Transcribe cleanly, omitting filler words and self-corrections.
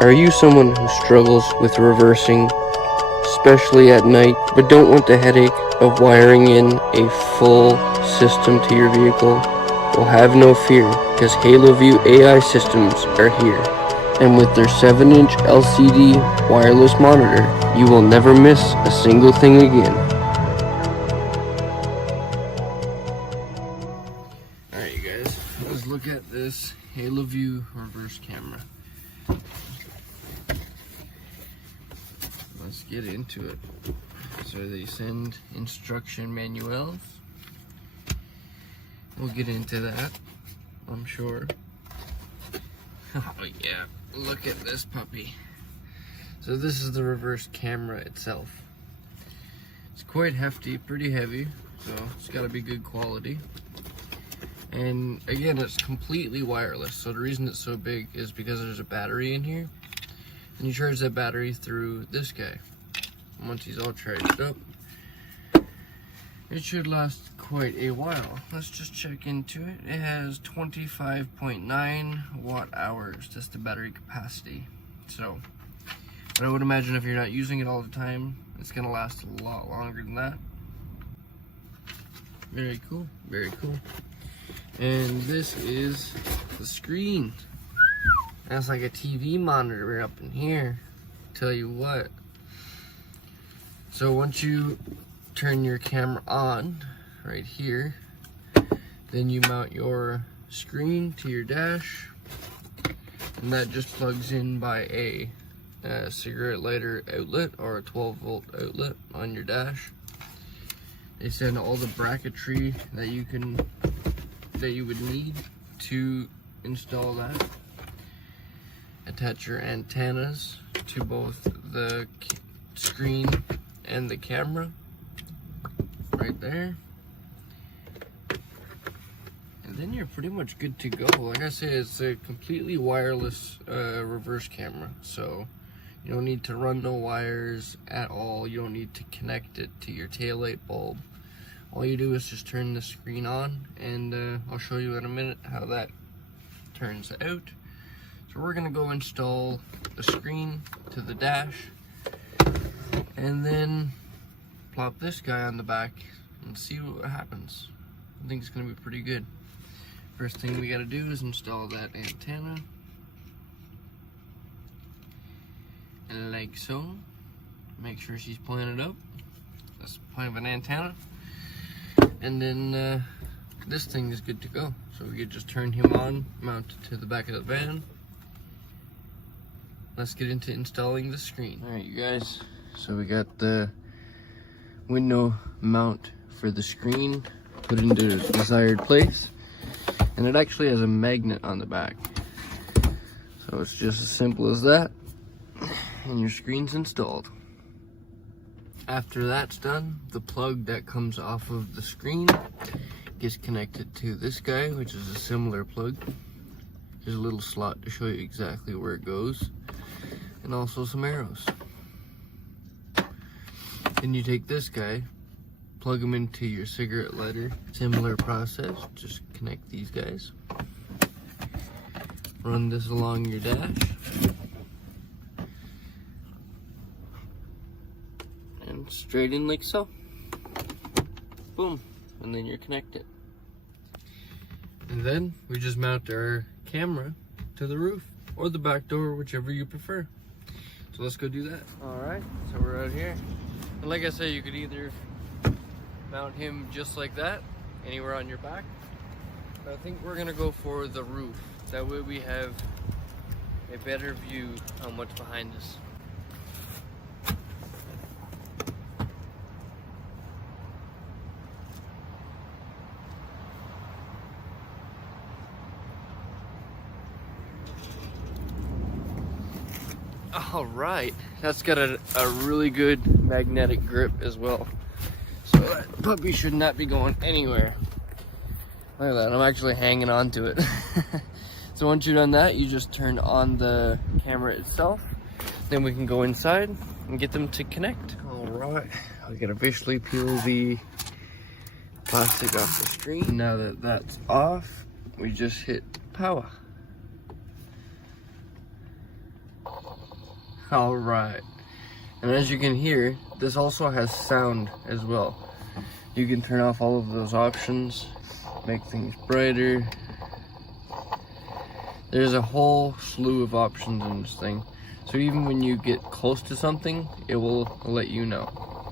Are you someone who struggles with reversing, especially at night, but don't want the headache of wiring in a full system to your vehicle? Well, have no fear, because Haloview AI systems are here. And with their 7-inch LCD wireless monitor, you will never miss a single thing again. Alright you guys, let's look at this Haloview reverse camera. Let's get into it. So they send instruction manuals. We'll get into that, I'm sure. Oh yeah, look at this puppy. So this is the reverse camera itself. It's quite hefty, pretty heavy, so it's got to be good quality. And again, it's completely wireless. So the reason it's so big is because there's a battery in here. And you charge that battery through this guy. And once he's all charged up, it should last quite a while. Let's just check into it. It has 25.9 watt hours. That's the battery capacity. So, but I would imagine if you're not using it all the time, it's gonna last a lot longer than that. Very cool, very cool. And this is the screen. That's like a TV monitor up in here. Tell you what. So once you turn your camera on right here, then you mount your screen to your dash, and that just plugs in by a cigarette lighter outlet or a 12-volt outlet on your dash. They send all the bracketry that you would need to install that. Attach your antennas to both the screen and the camera right there, and then you're pretty much good to go. Like I said, it's a completely wireless reverse camera, so you don't need to run no wires at all. You don't need to connect it to your taillight bulb. All you do is just turn the screen on, and I'll show you in a minute how that turns out. So we're gonna go install the screen to the dash, and then plop this guy on the back and see what happens. I think it's gonna be pretty good. First thing we gotta do is install that antenna, and like so. Make sure she's pointed up. That's the point of an antenna. And then this thing is good to go. So we could just turn him on, mount it to the back of the van. Let's get into installing the screen. Alright you guys, so we got the window mount for the screen put into the desired place, and it actually has a magnet on the back. So it's just as simple as that, and your screen's installed. After that's done, the plug that comes off of the screen gets connected to this guy, which is a similar plug. There's a little slot to show you exactly where it goes, and also some arrows. Then you take this guy, plug them into your cigarette lighter. Similar process, just connect these guys. Run this along your dash. And straight in like so. Boom. And then you're connected. And then we just mount our camera to the roof or the back door, whichever you prefer. So let's go do that. Alright, so we're out here. And like I said, you could either mount him just like that, anywhere on your back. But I think we're gonna go for the roof. That way we have a better view on what's behind us. All right, that's got a really good magnetic grip as well. So that puppy should not be going anywhere. Look at that, I'm actually hanging on to it. So once you've done that, you just turn on the camera itself. Then we can go inside and get them to connect. All right, we gotta officially peel the plastic off the screen. Now that that's off, we just hit power. Alright. And as you can hear, this also has sound as well. You can turn off all of those options, make things brighter. There's a whole slew of options in this thing. So even when you get close to something, it will let you know.